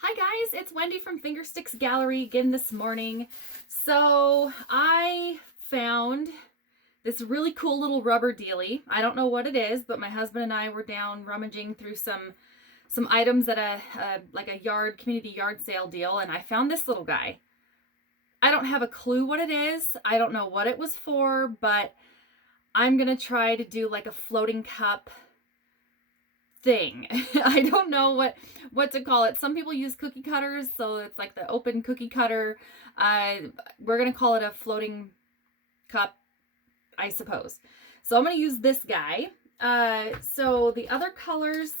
Hi guys, it's Wendy from Fingersticks Gallery again this morning. So I found this really cool little rubber dealie. I don't know what it is, but my husband and I were down rummaging through some items at a community yard sale deal, and I found this little guy. I don't have a clue what it is. I don't know what it was for, but I'm gonna try to do like a floating cup thing. I don't know what to call it. Some people use cookie cutters, so it's like the open cookie cutter. We're gonna call it a floating cup, I suppose. So I'm gonna use this guy. So the other colors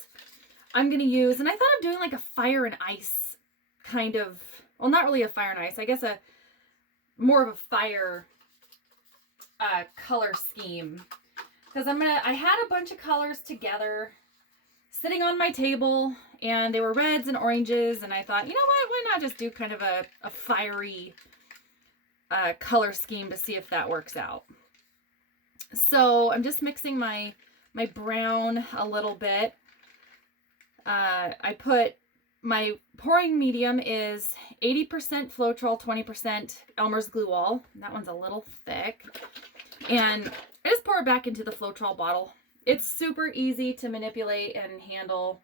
I'm gonna use, and I thought of doing like a fire and ice kind of, well, not really a fire and ice, I guess a more of a fire color scheme, because I had a bunch of colors together sitting on my table, and they were reds and oranges, and I thought, you know what, why not just do kind of a fiery color scheme to see if that works out. So I'm just mixing my brown a little bit. I put my pouring medium is 80% Floetrol, 20% Elmer's glue wall. That one's a little thick, and I just pour it back into the Floetrol bottle. It's super easy to manipulate and handle.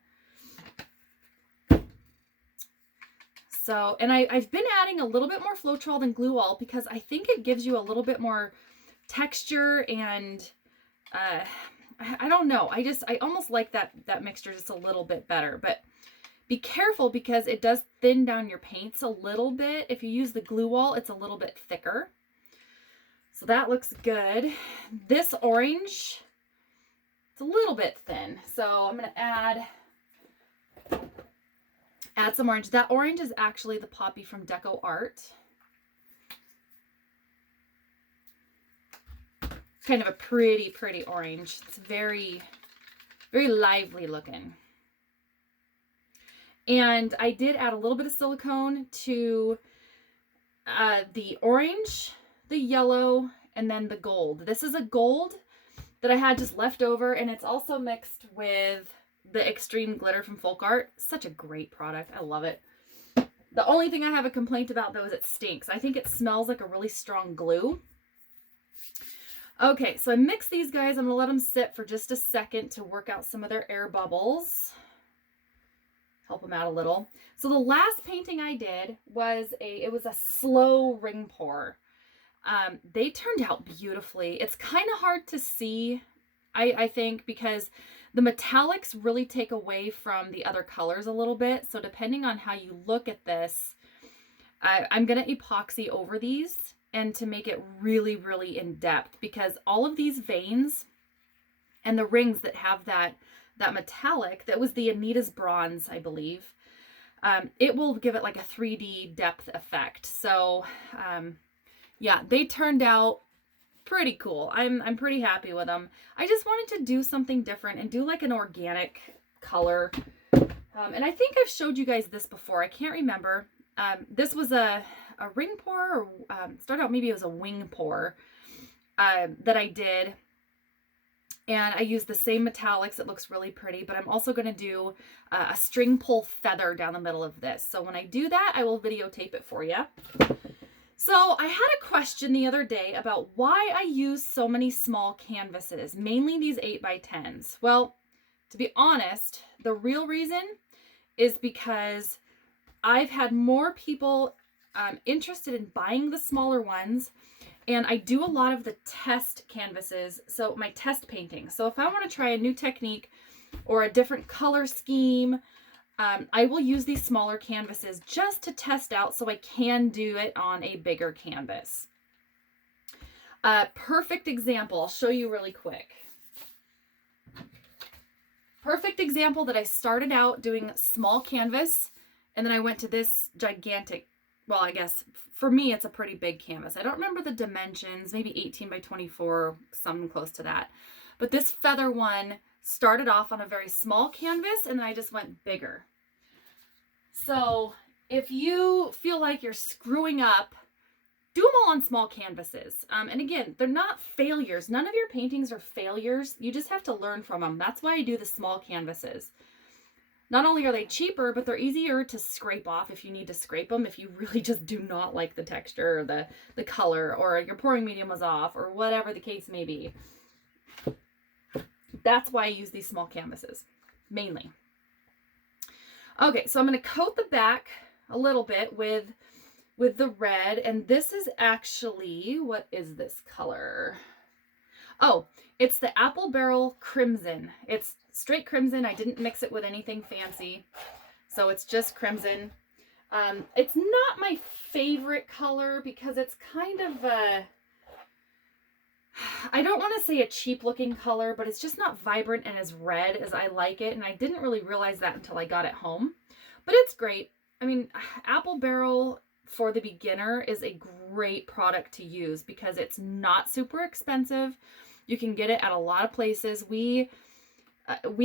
So, and I've been adding a little bit more Floetrol than glue wall because I think it gives you a little bit more texture, and I don't know. I almost like that mixture just a little bit better, but be careful because it does thin down your paints a little bit. If you use the glue wall, it's a little bit thicker. So that looks good. This orange, it's a little bit thin, so I'm going to add some orange. That orange is actually the poppy from Deco Art. It's kind of a pretty orange. It's very lively looking. And I did add a little bit of silicone to the orange, the yellow, and then the gold. This is a gold that I had just left over, and it's also mixed with the Extreme Glitter from Folk Art. Such a great product. I love it. The only thing I have a complaint about, though, is it stinks. I think it smells like a really strong glue. Okay, so I mix these guys. I'm going to let them sit for just a second to work out some of their air bubbles. Help them out a little. So the last painting I did was it was a slow ring pour. They turned out beautifully. It's kind of hard to see, I think, because the metallics really take away from the other colors a little bit. So depending on how you look at this, I'm going to epoxy over these and to make it really in depth, because all of these veins and the rings that have that metallic, that was the Anita's bronze, I believe, it will give it like a 3D depth effect. So yeah, they turned out pretty cool. I'm pretty happy with them. I just wanted to do something different and do like an organic color. And I think I've showed you guys this before. I can't remember. This was a ring pour, or started out maybe it was a wing pour that I did. And I used the same metallics. It looks really pretty, but I'm also going to do a string pull feather down the middle of this. So when I do that, I will videotape it for you. So I had a question the other day about why I use so many small canvases, mainly these 8x10s. Well, to be honest, the real reason is because I've had more people interested in buying the smaller ones, and I do a lot of the test canvases, so my test painting. So if I want to try a new technique or a different color scheme, I will use these smaller canvases just to test out so I can do it on a bigger canvas. Perfect example, I'll show you really quick. Perfect example that I started out doing small canvas, and then I went to this gigantic, well, I guess for me it's a pretty big canvas. I don't remember the dimensions, maybe 18x24, something close to that. But this feather one started off on a very small canvas, and then I just went bigger. So if you feel like you're screwing up, do them all on small canvases. And again, they're not failures. None of your paintings are failures. You just have to learn from them. That's why I do the small canvases. Not only are they cheaper, but they're easier to scrape off if you need to scrape them, if you really just do not like the texture or the color, or your pouring medium was off, or whatever the case may be. That's why I use these small canvases, mainly. Okay, so I'm going to coat the back a little bit with the red, and this is actually, what is this color? Oh, it's the Apple Barrel Crimson. It's straight crimson. I didn't mix it with anything fancy, so it's just crimson. It's not my favorite color because it's kind of a, I don't want to say a cheap looking color, but it's just not vibrant and as red as I like it, and I didn't really realize that until I got it home. But it's great. I mean, Apple Barrel for the beginner is a great product to use because it's not super expensive. You can get it at a lot of places. We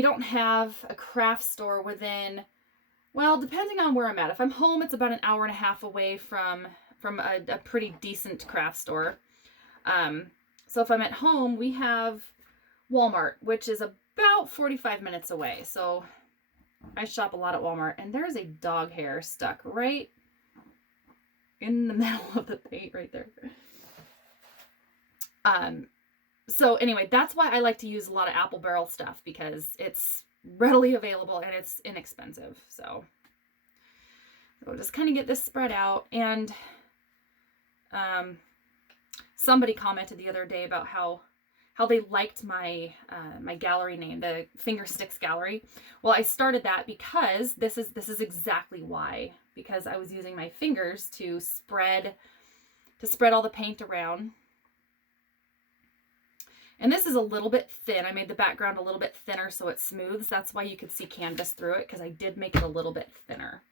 don't have a craft store within, well, depending on where I'm at. If I'm home, it's about an hour and a half away from a pretty decent craft store. So if I'm at home, we have Walmart, which is about 45 minutes away. So I shop a lot at Walmart, and there's a dog hair stuck right in the middle of the paint right there. So anyway, that's why I like to use a lot of Apple Barrel stuff, because it's readily available and it's inexpensive. So just kind of get this spread out. And somebody commented the other day about how they liked my my gallery name, the Finger Sticks Gallery. Well, I started that because this is exactly why. Because I was using my fingers to spread all the paint around. And this is a little bit thin. I made the background a little bit thinner so it smooths. That's why you could see canvas through it, because I did make it a little bit thinner.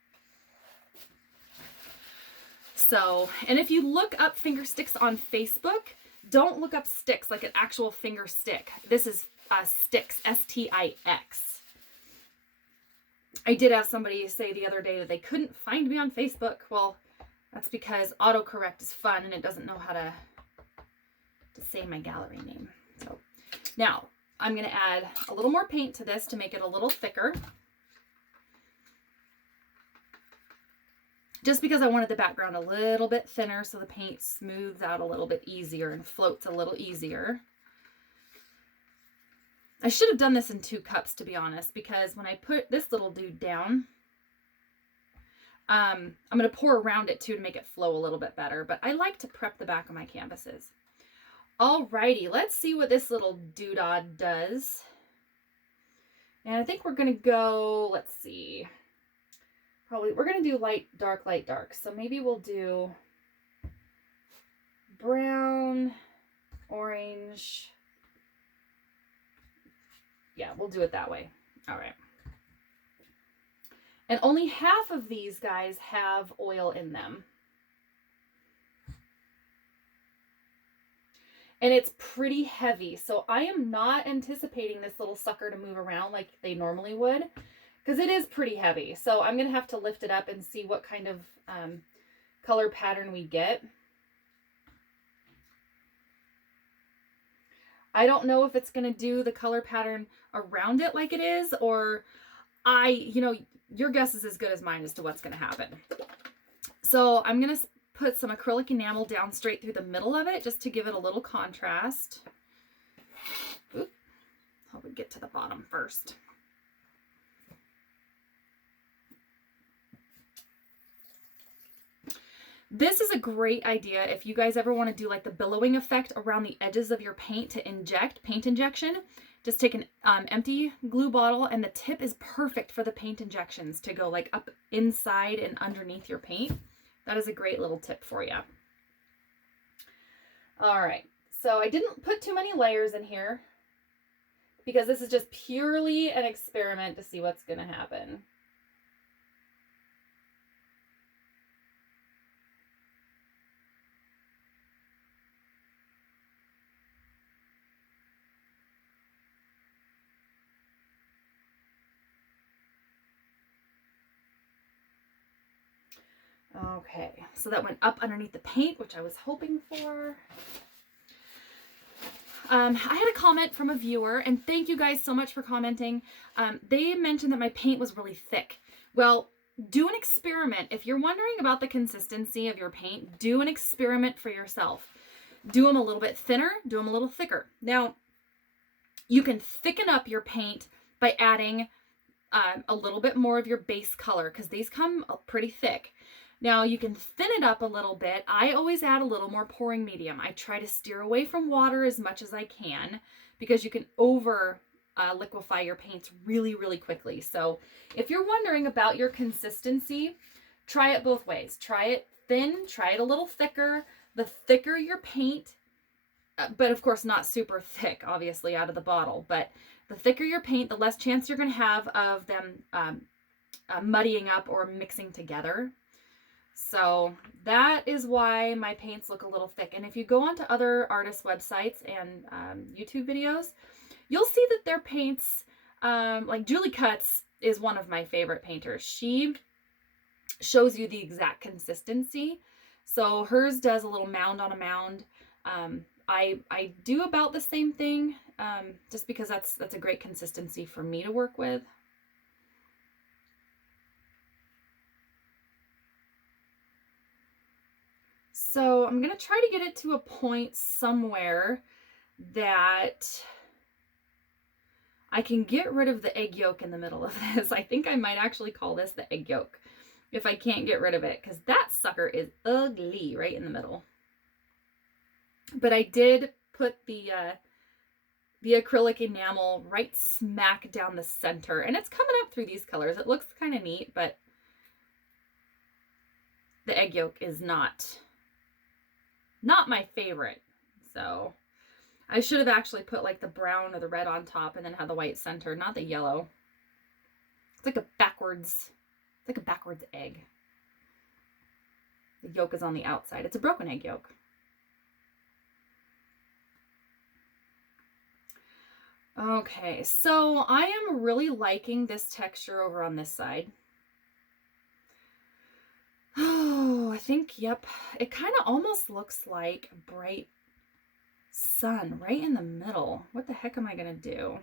So, and if you look up finger sticks on Facebook, don't look up sticks like an actual finger stick. This is sticks, S-T-I-X. I did have somebody say the other day that they couldn't find me on Facebook. Well, that's because autocorrect is fun and it doesn't know how to say my gallery name. So now I'm going to add a little more paint to this to make it a little thicker. Just because I wanted the background a little bit thinner so the paint smooths out a little bit easier and floats a little easier. I should have done this in 2 cups, to be honest, because when I put this little dude down, I'm going to pour around it too to make it flow a little bit better, but I like to prep the back of my canvases. Alrighty, let's see what this little doodad does. And I think we're going to go, let's see, we're going to do light, dark. So maybe we'll do brown, orange. Yeah, we'll do it that way. All right. And only half of these guys have oil in them. And it's pretty heavy. So I am not anticipating this little sucker to move around like they normally would, because it is pretty heavy. So I'm going to have to lift it up and see what kind of color pattern we get. I don't know if it's going to do the color pattern around it like it is, or your guess is as good as mine as to what's going to happen. So I'm going to put some acrylic enamel down straight through the middle of it just to give it a little contrast. Oop. How about we get to the bottom first? This is a great idea if you guys ever want to do like the billowing effect around the edges of your paint to inject paint injection. Just take an empty glue bottle, and the tip is perfect for the paint injections to go like up inside and underneath your paint. That is a great little tip for you. All right, so I didn't put too many layers in here because this is just purely an experiment to see what's going to happen. Okay, so that went up underneath the paint, which I was hoping for. I had a comment from a viewer, and thank you guys so much for commenting. They mentioned that my paint was really thick. Well, do an experiment. If you're wondering about the consistency of your paint, do an experiment for yourself. Do them a little bit thinner, do them a little thicker. Now, you can thicken up your paint by adding a little bit more of your base color, because these come pretty thick. Now you can thin it up a little bit. I always add a little more pouring medium. I try to steer away from water as much as I can, because you can over liquefy your paints really, really quickly. So if you're wondering about your consistency, try it both ways. Try it thin, try it a little thicker. The thicker your paint, but of course not super thick, obviously, out of the bottle, but the thicker your paint, the less chance you're going to have of them muddying up or mixing together. So that is why my paints look a little thick. And if you go onto other artists' websites and YouTube videos, you'll see that their paints, like Julie Cutts is one of my favorite painters. She shows you the exact consistency. So hers does a little mound on a mound. I do about the same thing, just because that's a great consistency for me to work with. So I'm going to try to get it to a point somewhere that I can get rid of the egg yolk in the middle of this. I think I might actually call this the egg yolk if I can't get rid of it, because that sucker is ugly right in the middle. But I did put the acrylic enamel right smack down the center, and it's coming up through these colors. It looks kind of neat, but the egg yolk is not my favorite. So I should have actually put like the brown or the red on top and then had the white center, not the yellow. It's like a backwards egg. The yolk is on the outside. It's a broken egg yolk. Okay, so I am really liking this texture over on this side. Oh, I think, yep, it kind of almost looks like a bright sun right in the middle. What the heck am I going to do?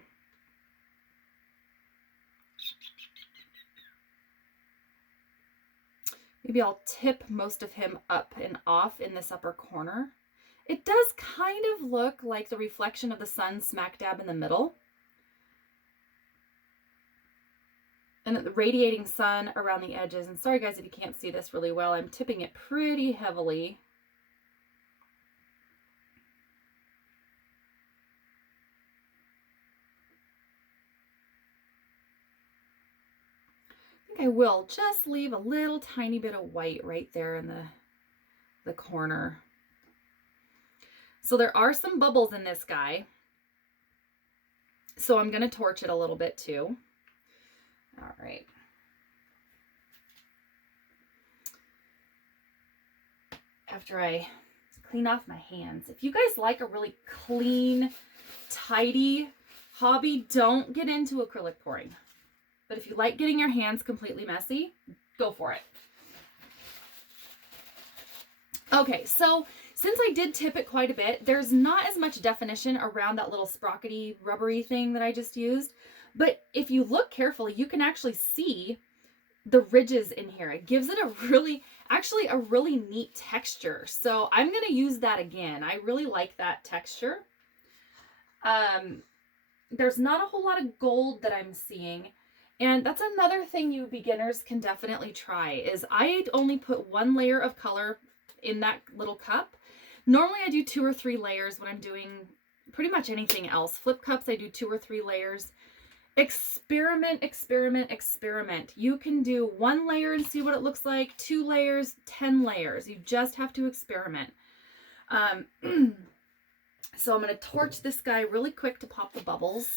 Maybe I'll tip most of him up and off in this upper corner. It does kind of look like the reflection of the sun smack dab in the middle. And the radiating sun around the edges. And sorry guys if you can't see this really well, I'm tipping it pretty heavily. I think I will just leave a little tiny bit of white right there in the corner. So there are some bubbles in this guy. So I'm going to torch it a little bit too. All right. After I clean off my hands. If you guys like a really clean, tidy hobby, don't get into acrylic pouring. But if you like getting your hands completely messy, go for it. Okay, so since I did tip it quite a bit, there's not as much definition around that little sprockety, rubbery thing that I just used. But if you look carefully, you can actually see the ridges in here. It gives it a really neat texture. So I'm going to use that again. I really like that texture. There's not a whole lot of gold that I'm seeing. And that's another thing you beginners can definitely try is I only put one layer of color in that little cup. Normally I do 2 or 3 layers when I'm doing pretty much anything else. Flip cups, I do 2 or 3 layers. Experiment, experiment, experiment. You can do 1 layer and see what it looks like, 2 layers, 10 layers. You just have to experiment. So I'm going to torch this guy really quick to pop the bubbles.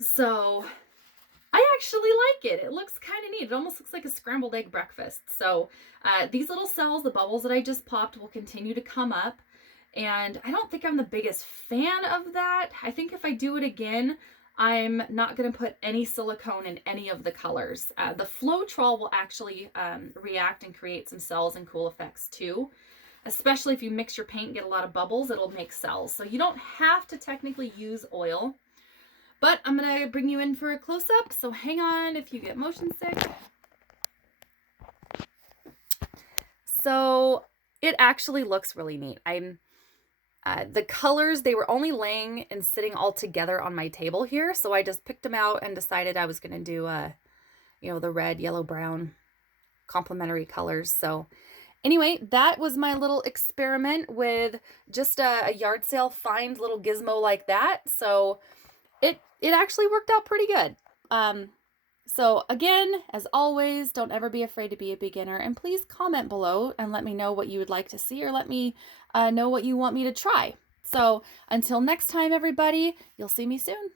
So I actually like it. It looks kind of neat. It almost looks like a scrambled egg breakfast. So these little cells, the bubbles that I just popped, will continue to come up. And I don't think I'm the biggest fan of that. I think if I do it again, I'm not going to put any silicone in any of the colors. The Floetrol will actually react and create some cells and cool effects too. Especially if you mix your paint and get a lot of bubbles, it'll make cells. So you don't have to technically use oil. But I'm going to bring you in for a close-up, so hang on if you get motion sick. So it actually looks really neat. The colors, they were only laying and sitting all together on my table here, so I just picked them out and decided I was going to do, the red, yellow, brown complementary colors. So anyway, that was my little experiment with just a yard sale find little gizmo like that. So it actually worked out pretty good. So again, as always, don't ever be afraid to be a beginner, and please comment below and let me know what you would like to see, or let me know what you want me to try. So until next time, everybody, you'll see me soon.